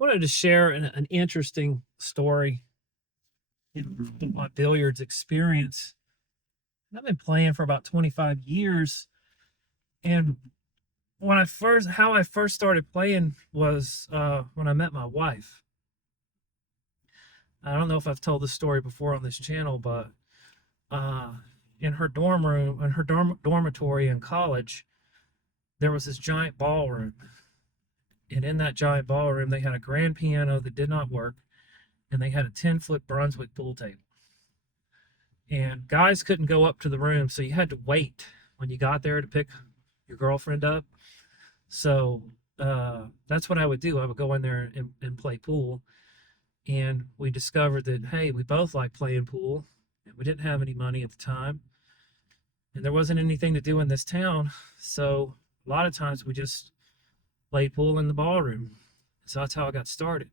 Wanted to share an interesting story in my billiards experience. I've been playing for about 25 years, and how I first started playing was when I met my wife. I don't know if I've told this story before on this channel, but uh, in her dorm room, in her dormitory in college, there was this giant ballroom, and in that giant ballroom, they had a grand piano that did not work, and they had a 10-foot Brunswick pool table. And guys couldn't go up to the room, so you had to wait when you got there to pick your girlfriend up. So that's what I would do. I would go in there and play pool. And we discovered that, hey, we both like playing pool, and we didn't have any money at the time, and there wasn't anything to do in this town. So a lot of times we just played pool in the ballroom. So that's how I got started.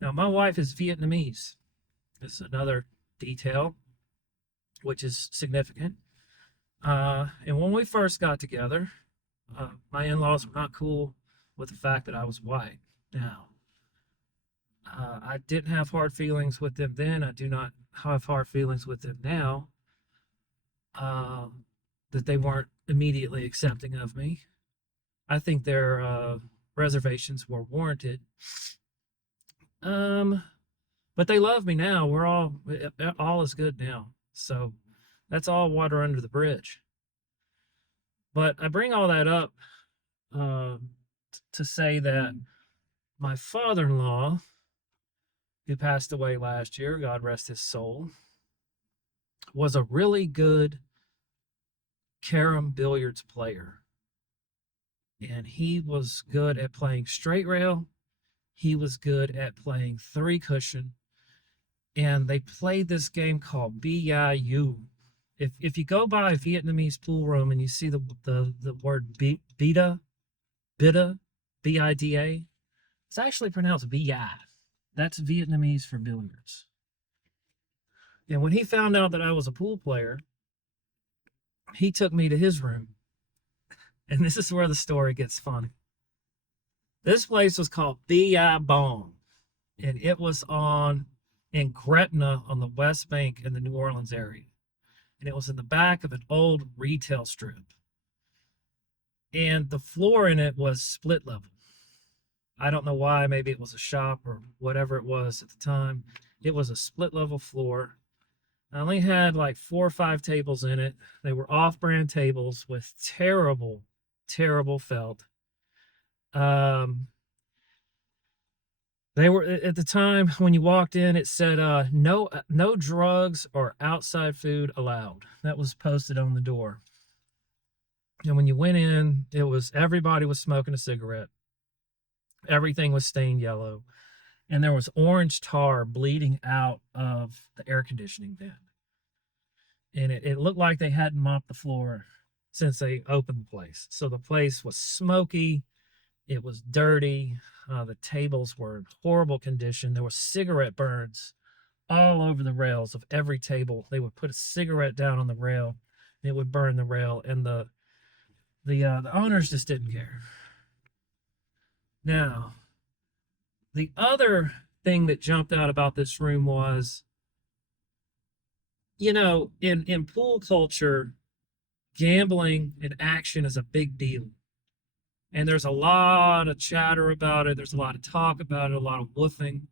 Now, my wife is Vietnamese. That's another detail which is significant. And when we first got together, my in-laws were not cool with the fact that I was white. Now, I didn't have hard feelings with them then. I do not have hard feelings with them now. That they weren't immediately accepting of me. I think their reservations were warranted. But they love me now. All is good now. So that's all water under the bridge. But I bring all that up to say that my father-in-law, who passed away last year, God rest his soul, was a really good carom billiards player. And he was good at playing straight rail. He was good at playing three cushion. And they played this game called BIU. If you go by a Vietnamese pool room and you see the word bida, bida, bida, it's actually pronounced bi. That's Vietnamese for billiards. And when he found out that I was a pool player, he took me to his room. And this is where the story gets funny. This place was called B.I. Bong, and it was in Gretna on the West Bank in the New Orleans area. And it was in the back of an old retail strip. And the floor in it was split level. I don't know why. Maybe it was a shop or whatever it was at the time. It was a split level floor. I only had like 4 or 5 tables in it. They were off-brand tables with terrible, terrible felt. They were at the time when you walked in, it said no drugs or outside food allowed. That was posted on the door. And when you went in, everybody was smoking a cigarette. Everything was stained yellow, and there was orange tar bleeding out of the air conditioning vent. And it looked like they hadn't mopped the floor since they opened the place. So the place was smoky. It was dirty. The tables were in horrible condition. There were cigarette burns all over the rails of every table. They would put a cigarette down on the rail, and it would burn the rail. And the owners just didn't care. Now, the other thing that jumped out about this room was, in pool culture, gambling and action is a big deal. And there's a lot of chatter about it. There's a lot of talk about it, a lot of woofing.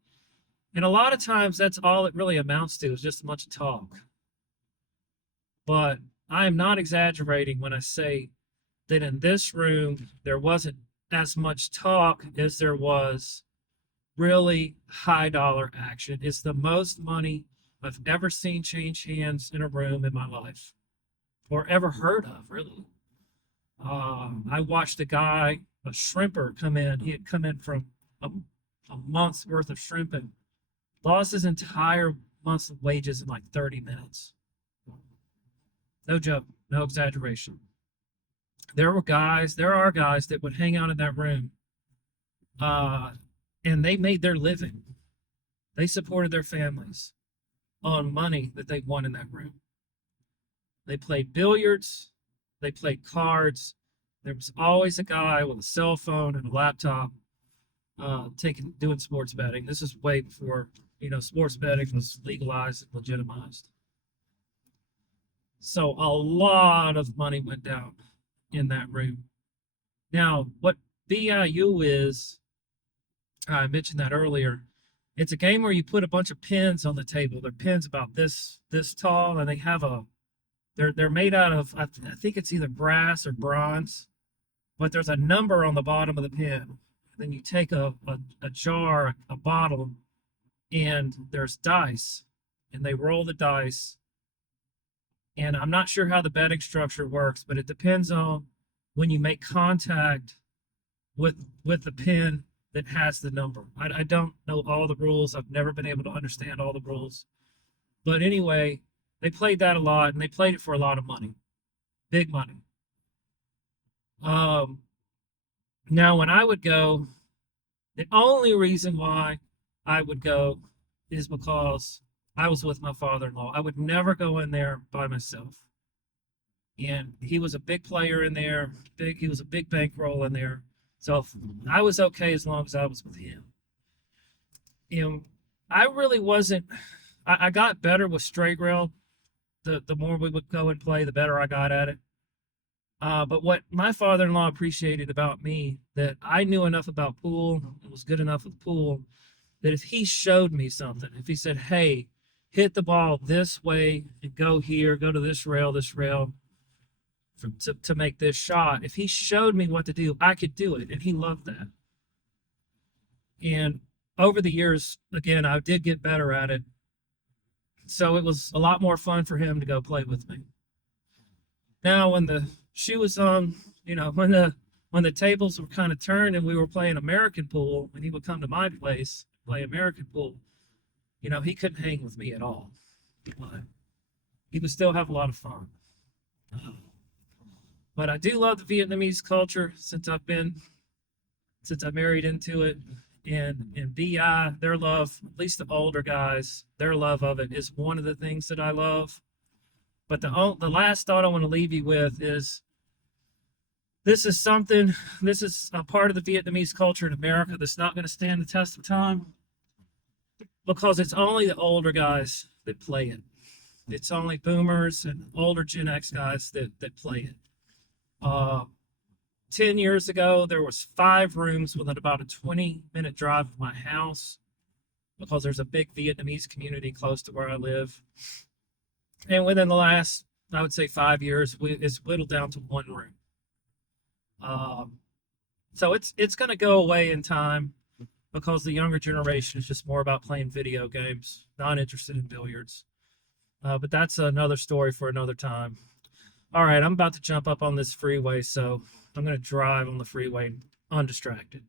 And a lot of times that's all it really amounts to is just a bunch of talk. But I am not exaggerating when I say that in this room, there wasn't as much talk as there was really high dollar action. It's the most money I've ever seen change hands in a room in my life, or ever heard of, really. I watched a shrimper come in. He had come in from a month's worth of shrimping, lost his entire month's wages in like 30 minutes. No joke, no exaggeration. There are guys that would hang out in that room, and they made their living. They supported their families on money that they won in that room. They played billiards. They played cards. There was always a guy with a cell phone and a laptop doing sports betting. This is way before, sports betting was legalized and legitimized. So a lot of money went down in that room. Now, what BIU is, I mentioned that earlier. It's a game where you put a bunch of pins on the table. They're pins about this tall, and they have they're made out of, I think it's either brass or bronze, but there's a number on the bottom of the pin. Then you take a jar, a bottle, and there's dice, and they roll the dice. And I'm not sure how the betting structure works, but it depends on when you make contact with the pin that has the number. I don't know all the rules. I've never been able to understand all the rules. But anyway, they played that a lot, and they played it for a lot of money, big money. Um, Now, when I would go, the only reason why I would go is because I was with my father-in-law. I would never go in there by myself. And he was a big player in there. He was a big bankroll in there. So I was okay as long as I was with him. I really wasn't. I got better with straight rail. The more we would go and play, the better I got at it. But what my father-in-law appreciated about me, that I knew enough about pool and was good enough with pool, that if he showed me something, if he said, "Hey, hit the ball this way and go here, go to this rail, to make this shot," if he showed me what to do, I could do it, and he loved that. And over the years, again, I did get better at it, so it was a lot more fun for him to go play with me. Now, when the shoe was on, when the tables were kind of turned and we were playing American pool, and he would come to my place play American pool, he couldn't hang with me at all. But he would still have a lot of fun. But I do love the Vietnamese culture since I married into it. And BI, their love, at least the older guys, their love of it is one of the things that I love. But the last thought I want to leave you with is this is a part of the Vietnamese culture in America that's not going to stand the test of time, because it's only the older guys that play it. It's only boomers and older Gen X guys that play it. 10 years ago, there was 5 rooms within about a 20-minute drive of my house, because there's a big Vietnamese community close to where I live. And within the last, I would say, 5 years, it's whittled down to 1 room. So it's going to go away in time, because the younger generation is just more about playing video games, not interested in billiards. But that's another story for another time. All right, I'm about to jump up on this freeway, so I'm going to drive on the freeway undistracted.